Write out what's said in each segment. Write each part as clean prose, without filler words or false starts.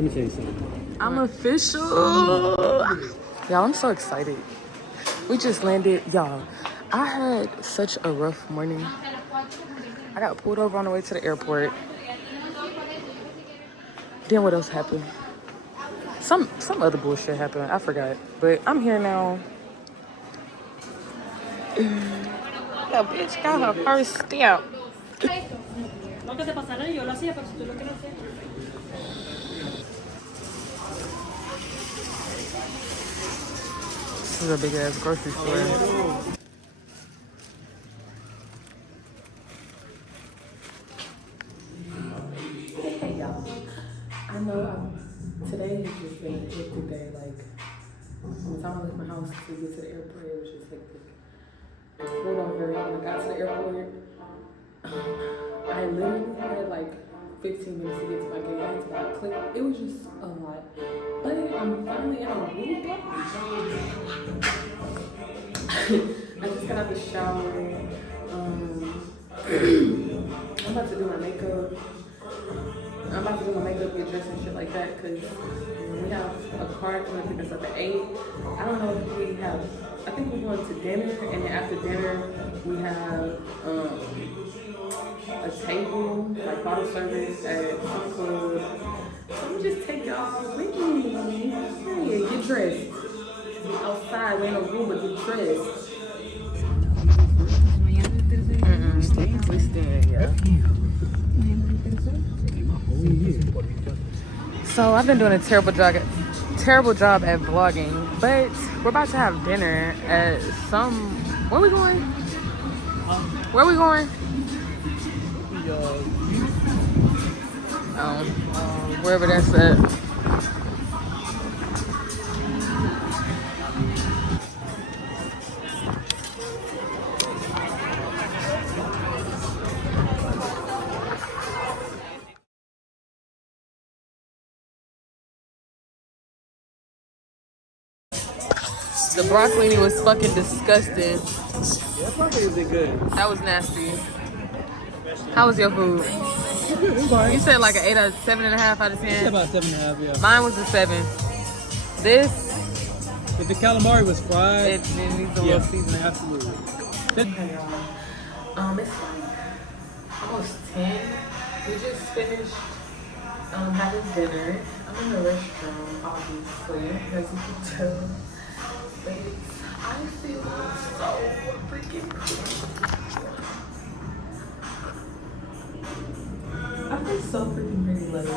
Let me tell you something. I'm official. Y'all, I'm so excited. We just landed. Y'all, I had such a rough morning. I got pulled over on the way to the airport. Then what else happened? Some other bullshit happened. I forgot. But I'm here now. That bitch got her first step. This is a big ass grocery store. Hey y'all. I know today has just been a hectic day. Like, from the time I left my house to get to the airport, it was just hectic. I pulled over when I got to the airport. I literally had like 15 minutes to get to my gate. I had to like click. It was just a lot. But I'm finally in Aruba. I just got out the shower. I'm about to do my makeup. I'm about to do my makeup, get dressed and shit like that, because we have a car coming to pick us up at 8. I don't know if we have, I think we're going to dinner, and then after dinner, we have a table, like bottle service at some club. So let me just take y'all with me. Hey, get dressed. Outside, we're in a room, but get dressed. We staying, yeah. So I've been doing a terrible job at vlogging, but we're about to have dinner at some. Where are we going? Where are we going? Wherever that's at. The broccoli was fucking disgusting. That broccoli isn't good. That was nasty. How was your food? You said like an 8 out of 7.5 out of 10. It's about 7.5, yeah. Mine was a 7. This. If the calamari was fried, it needs a little seasoning. Absolutely. It's like almost 10. We just finished having dinner. I'm in the restaurant, obviously, as you can tell. But I feel so freaking pretty. I feel so freaking pretty, like.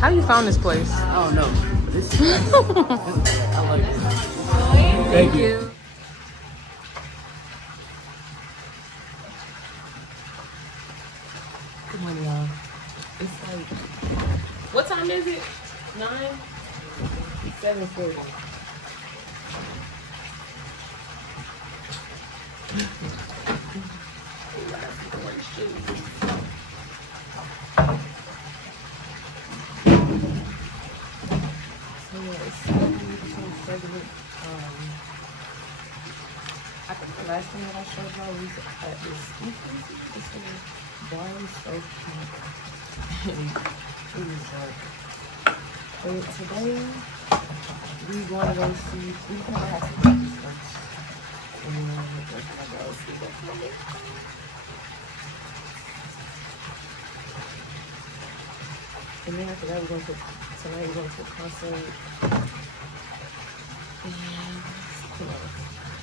How you found this place? I don't know. I like it. Thank you. Good morning, y'all. It's like, what time is it? 9? 7:40. I think the last time that I showed y'all was at this speakeasy. This bar was so cute. And it was dark. But today, we want to go see, we kind of have to breakfast first. And then we're going to go see what's coming. And then after that, tonight we're going to a concert. And, you know,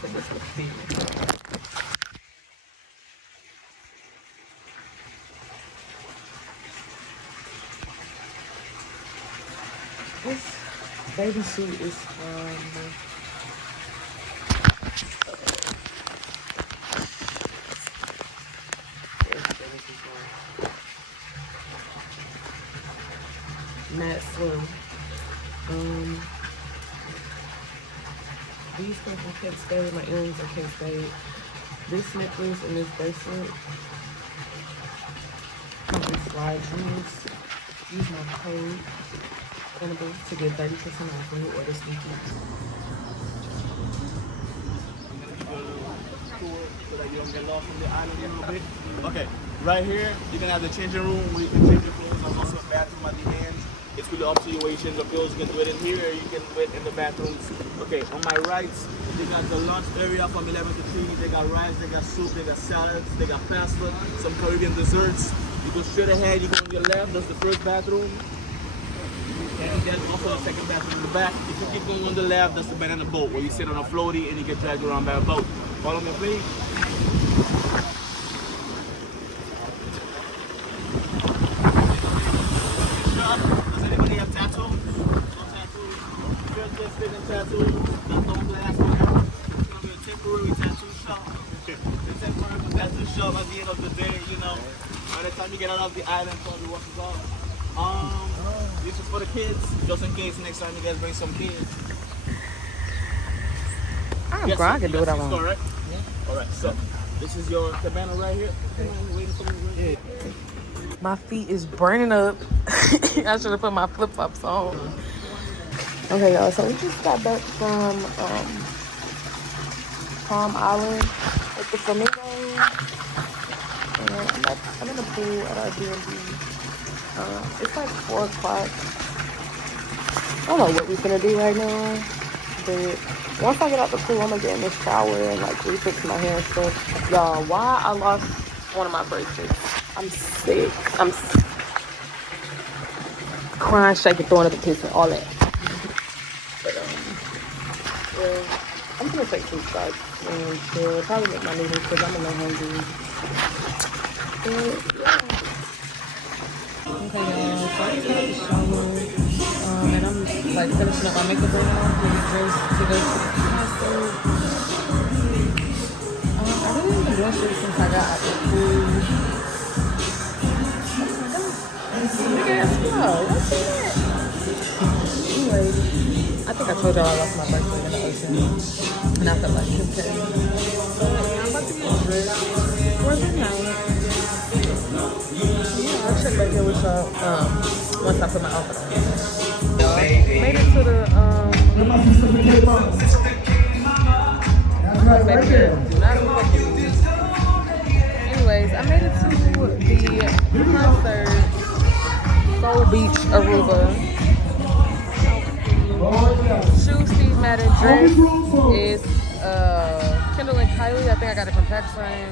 but this looks big. This baby suit is from Matt Slim. These come from Kent State. My earrings are Kent State. This necklace and this bracelet come with slide jewels. Use my code to get 30% off when you order Sneaky. tour so that you don't get lost in the island a little bit. Okay, right here, you can have the changing room where you can change your clothes. There's also a bathroom at the end. It's really up to you where you change your clothes. You can do it in here or you can do it in the bathrooms. Okay, on my right, they got the lunch area from 11 to 3. They got rice, they got soup, they got salads, they got pasta, some Caribbean desserts. You go straight ahead, you go on your left, that's the first bathroom. And there's also a second bathroom in the back. If you keep going on the left, that's the bed on the boat where you sit on a floaty and you get dragged around by a boat. Follow me, please. Does anybody have tattoos? No tattoos? Just taking tattoos. That's don't last forever. It's gonna be a temporary tattoo shop. The temporary tattoo shop at the end of the day, you know. By the time you get out of the island, probably washes off. This is for the kids, just in case next time you guys bring some kids. I'm yes, I can do what I want. Right? Yeah. All right, so this is your cabana right here. Yeah. My feet is burning up. I should have put my flip flops on. Okay, y'all. So we just got back from Palm Island with the flamingos. And I'm in the pool at our B&B. It's like 4 o'clock. I don't know what we're gonna do right now, but once I get out the pool, I'm gonna get in the shower and like refix my hair and stuff. Y'all, why I lost one of my bracelets? I'm sick. I'm crying, shaking, throwing up a piss, and all that. But yeah, I'm gonna take 2 shots and chill. Probably make my noodles because I'm a little hungry. But yeah. Okay, y'all, so I just got out the shower, and I'm like finishing up my makeup right now, getting dressed to go to the concert. I really haven't been doing shit since I got out the pool. Big ass flow, what's that? Anyway, I think I told y'all I lost my bracelet in the ocean, and I felt like okay. So I'm about to get dressed for the night. I'll check back here with y'all once I put my outfit on. Made it to the baby girl, do not be fucking me. Anyways, I made it to the concert, Soul Beach, Aruba. Shoes Steve Madden dress is Kendall and Kylie. I think I got it from Pakistan.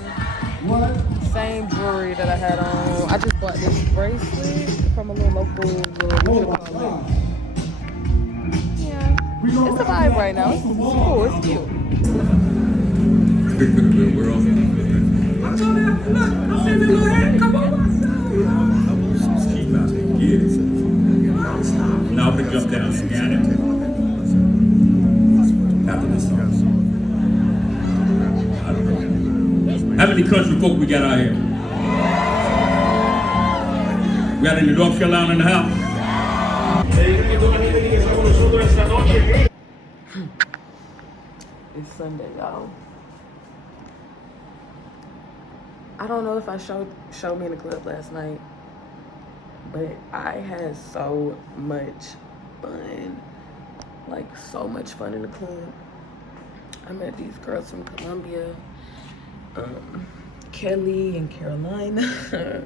Same jewelry that I had on. I just bought this bracelet from a little local little yeah. It's a vibe right now. It's cool, it's cute. Now I'm gonna jump down and scan it. After this song. I don't know. How many country folk we got out here? We got any North Carolina in the house? It's Sunday, y'all. I don't know if I showed me in the club last night, but I had so much fun. Like, so much fun in the club. I met these girls from Colombia, Kelly and Carolina.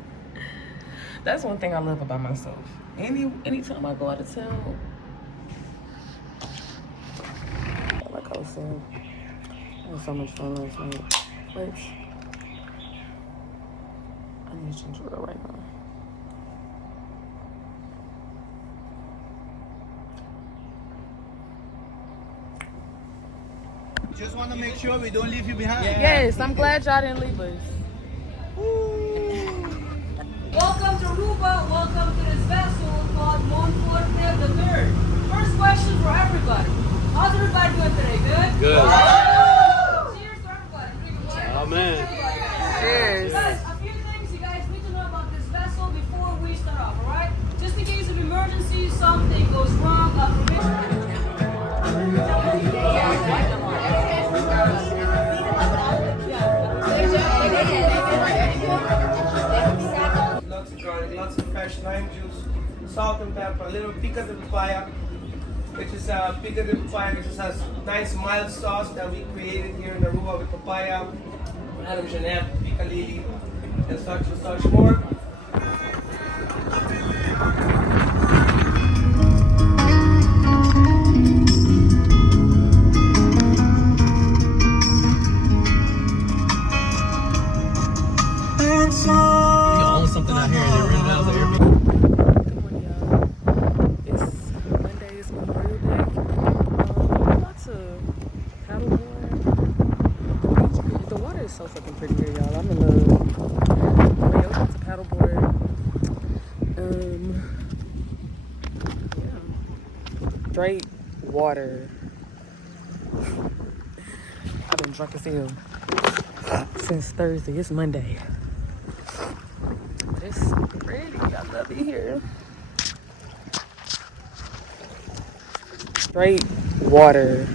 That's one thing I love about myself. Anytime I go out of town, like I was saying, I had so much fun last night. But I need to change the right now. Just want to make sure we don't leave you behind. Yes, I'm glad y'all didn't leave us. Welcome to Aruba. Welcome to this vessel called Monforte the Third. First question for everybody. How's everybody doing today? Good? Good. Cheers to everybody. Amen. Cheers. Guys, a few things you guys need to know about this vessel before we start off, alright? Just in case of emergency, something goes wrong, Lots of garlic, lots of fresh lime juice, salt and pepper, a little pico de papaya, which is a pico de papaya, which is a nice mild sauce that we created here in Aruba with papaya, Madame Jeanette, pica lily, and such more. Something out here and they rented out the Airbnb. Good morning, y'all. It's Monday, it's Memorial Day. I'm about to paddleboard. The water is so fucking pretty here, y'all. I'm in love. But yeah, we're about to paddleboard. Yeah. Straight water. I've been drunk as hell since Thursday. It's Monday. It's pretty. I love it here. Straight water.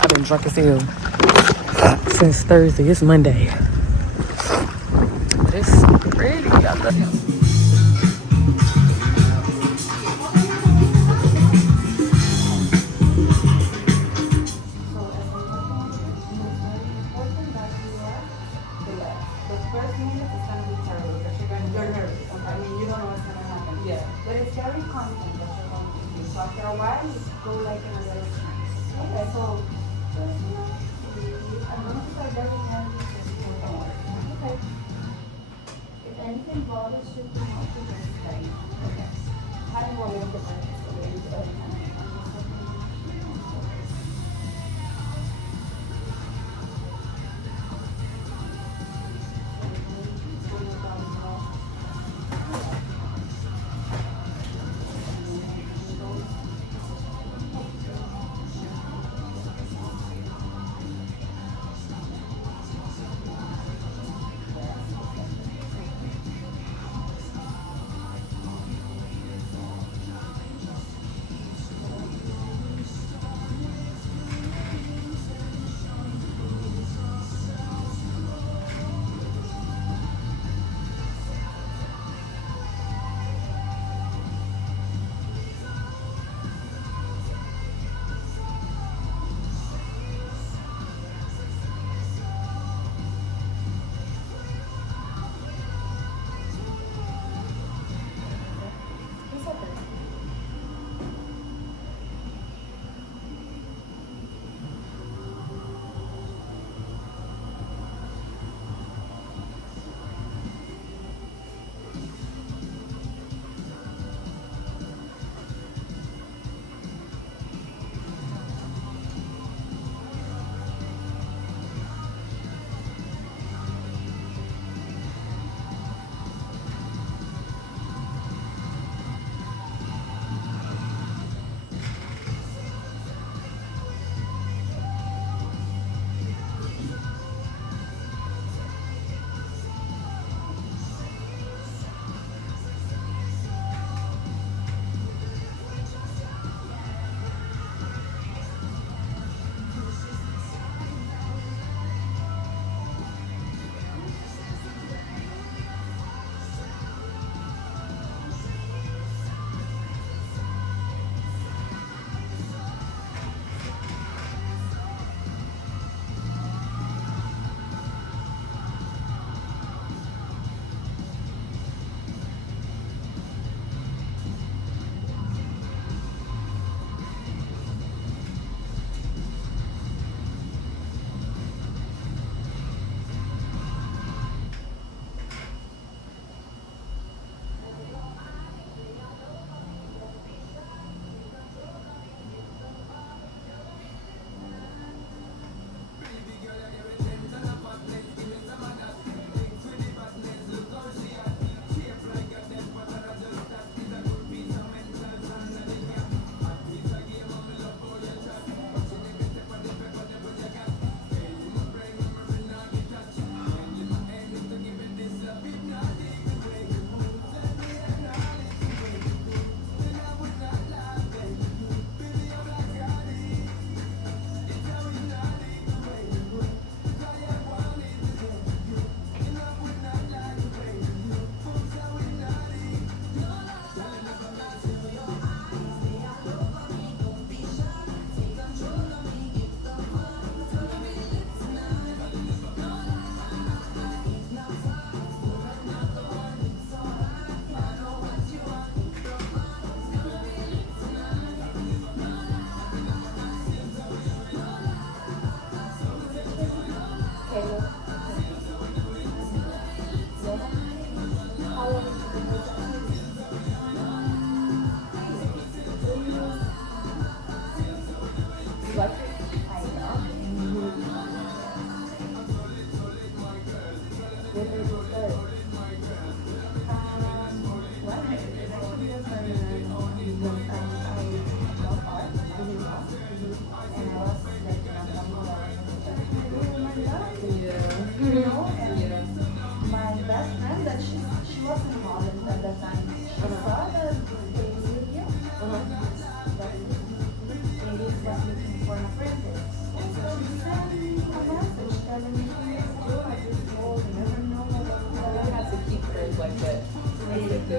I've been drunk as hell since Thursday. It's Monday. It's pretty. I love it. Very constant that you're going to do. So after a while, you go like in a little chunks. Okay, so I'm going to start very heavy just for the water. Okay. If anything, water should be not too very tight. Okay. Having more water for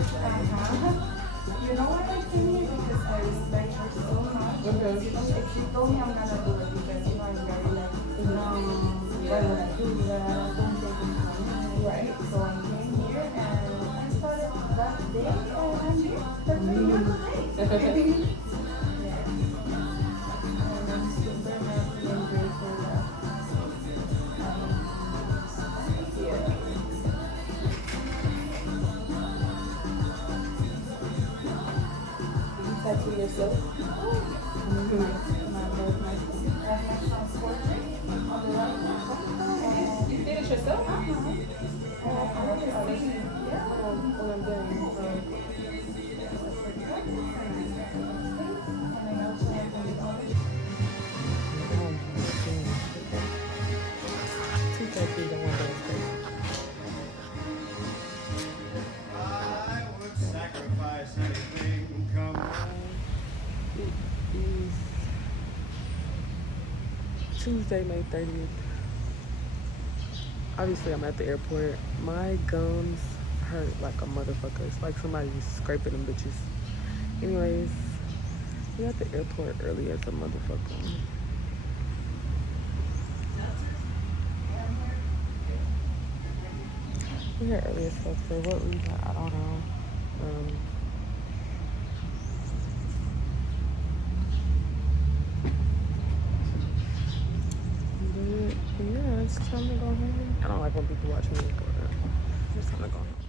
You know what I'm saying? Because I respect her so much. Because, you know, if she told me I'm gonna do it because, you know, I'm very like, why would I do that? Don't take it from me. Right. So I came here and I started that day and I'm here. That's the day. Yeah. And I'm super happy and grateful that yeah. Tattoo yourself? You did it yourself? What I'm doing. Two tattoos in one day. I would sacrifice anything, come on. It is Tuesday, May 30th. Obviously, I'm at the airport. My gums hurt like a motherfucker. It's like somebody's scraping them bitches. Anyways, we at the airport early as a motherfucker. We here early as fuck for what reason? I don't know. But yeah, it's time to go home. I don't like when people watch me, but it's time to go home.